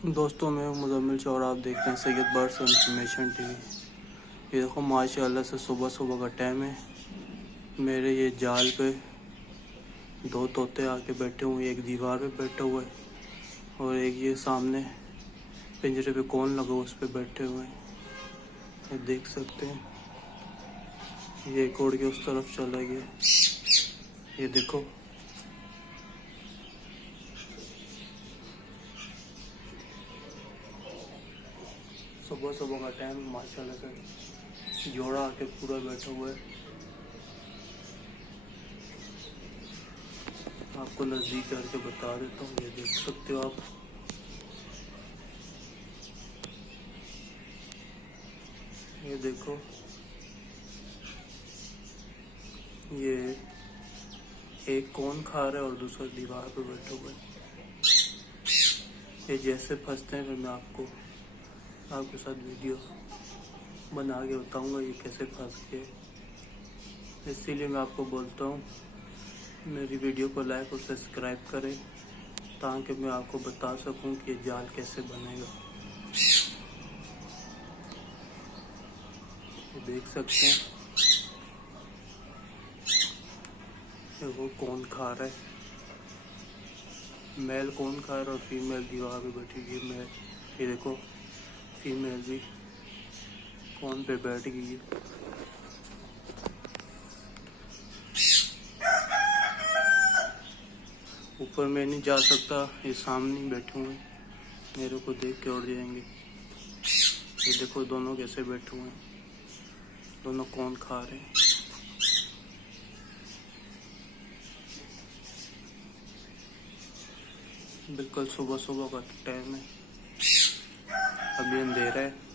दोस्तों, मैं मुज़म्मिल शाह और आप देखते हैं सैयद बर्ड्स इन्फॉर्मेशन टीवी। ये देखो माशाल्लाह से सुबह सुबह का टाइम है। मेरे ये जाल पे दो तोते आके बैठे हुए, एक दीवार पे बैठा हुआ है और एक ये सामने पिंजरे पे कौन लगा उस पे बैठे हुए हैं। ये देख सकते हैं। ये एक उड़ के उस तरफ चला गया। ये देखो, सुबह सुबह का टाइम माशाल्लाह से जोड़ा आके पूरा बैठा हुआ है। आपको नज़दीक करके बता देता हूँ। ये देख सकते हो आप। ये देखो, ये एक कौन खा रहा है और दूसरा दीवार पे बैठा हुआ है। ये जैसे फंसते हैं फिर मैं आपके साथ वीडियो बना के बताऊँगा ये कैसे फंस गए। इसीलिए मैं आपको बोलता हूँ मेरी वीडियो को लाइक और सब्सक्राइब करें ताकि मैं आपको बता सकूं कि ये जाल कैसे बनेगा। ये देख सकते हैं, ये वो कौन खा रहा है। मेल कौन खा रहा है और फीमेल दीवार पे बैठी हुई है। मेल, ये देखो फीमेल भी कौन पे बैठ गई है। ऊपर मैं नहीं जा सकता, ये सामने बैठे हुए हैं, मेरे को देख के उड़ जाएंगे। ये देखो दोनों कैसे बैठे हुए हैं, दोनों कौन खा रहे हैं। बिल्कुल सुबह सुबह का टाइम है, अभी अंधेरा है।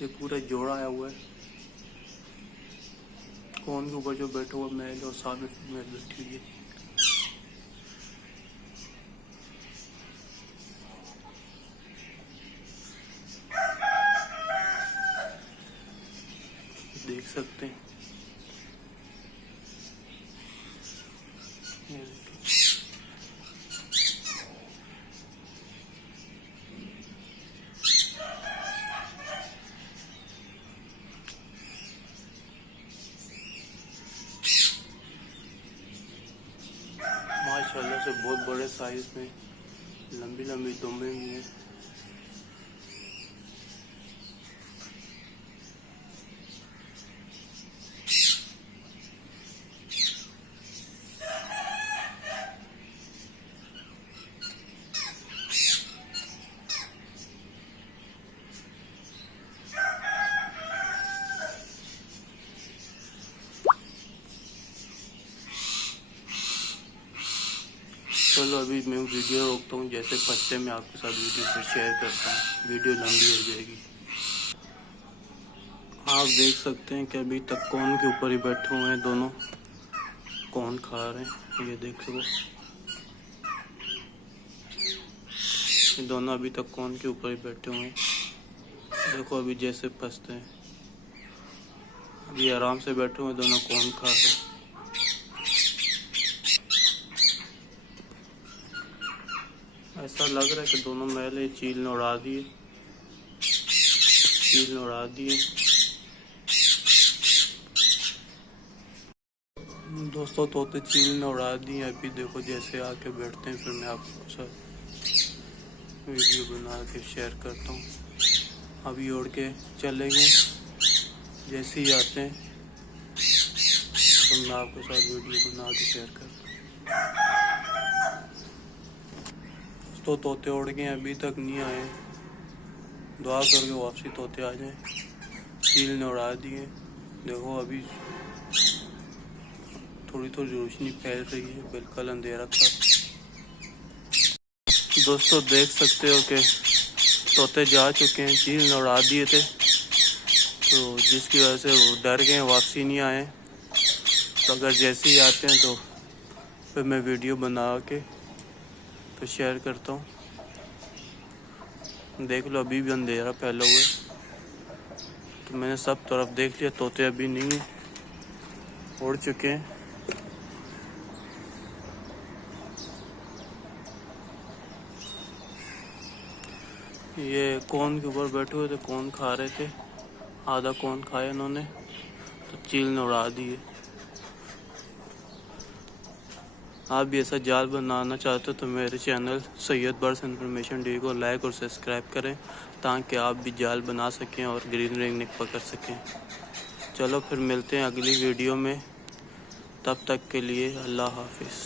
ये पूरा जोड़ा आया हुआ है। कौन के ऊपर जो बैठा हुआ मेल और सामने फीमेल बैठी हुई है। देख सकते हैं। ये देखिए, माशाल्लाह से बहुत बड़े साइज में लंबी लंबी दुम्बे भी हैं। चलो अभी मैं वीडियो रोकता हूँ, जैसे फंसते मैं आपके साथ वीडियो फिर शेयर करता हूँ। वीडियो लंबी हो जाएगी। आप देख सकते हैं कि अभी तक कौन के ऊपर ही बैठे हुए हैं, दोनों कौन खा रहे हैं। ये देख लो, ये दोनों अभी तक कौन के ऊपर ही बैठे हुए हैं। देखो अभी जैसे फंसते हैं, अभी आराम से बैठे हुए दोनों कौन खा रहे हैं। ऐसा लग रहा है कि दोनों मेल चील ने उड़ा दिए, चील ने उड़ा दिए। दोस्तों तोते चील ने उड़ा दिए। अभी देखो जैसे आके बैठते हैं फिर मैं आपके साथ वीडियो बना के शेयर करता हूँ। अभी उड़ के चले गए, जैसे ही आते हैं तो मैं आपके साथ वीडियो बना के शेयर करता हूँ। तो तोते उड़ गए, अभी तक नहीं आए। दुआ करके वापसी तोते आ जाएं। चील ने उड़ा दिए। देखो अभी थोड़ी थोड़ी रोशनी फैल रही है, बिल्कुल अंधेरा था। दोस्तों देख सकते हो कि तोते जा चुके हैं, चील ने उड़ा दिए थे, तो जिसकी वजह से वो डर गए, वापसी नहीं आए। तो अगर जैसे ही आते हैं तो फिर मैं वीडियो बना के तो शेयर करता हूँ। देख लो अभी भी अंधेरा फैला हुआ है। कि मैंने सब तरफ देख लिया, तोते अभी नहीं है, उड़ चुके हैं। ये कोन के ऊपर बैठे हुए थे, कोन खा रहे थे, आधा कोन खाया इन्होंने तो चील ने उड़ा दिए। आप भी ऐसा जाल बनाना चाहते हो तो मेरे channel Syed birds information TV को लाइक और सब्सक्राइब करें, ताकि आप भी जाल बना सकें और ग्रीन रिंग पकड़ सकें। चलो फिर मिलते हैं अगली वीडियो में, तब तक के लिए अल्लाह हाफिज़।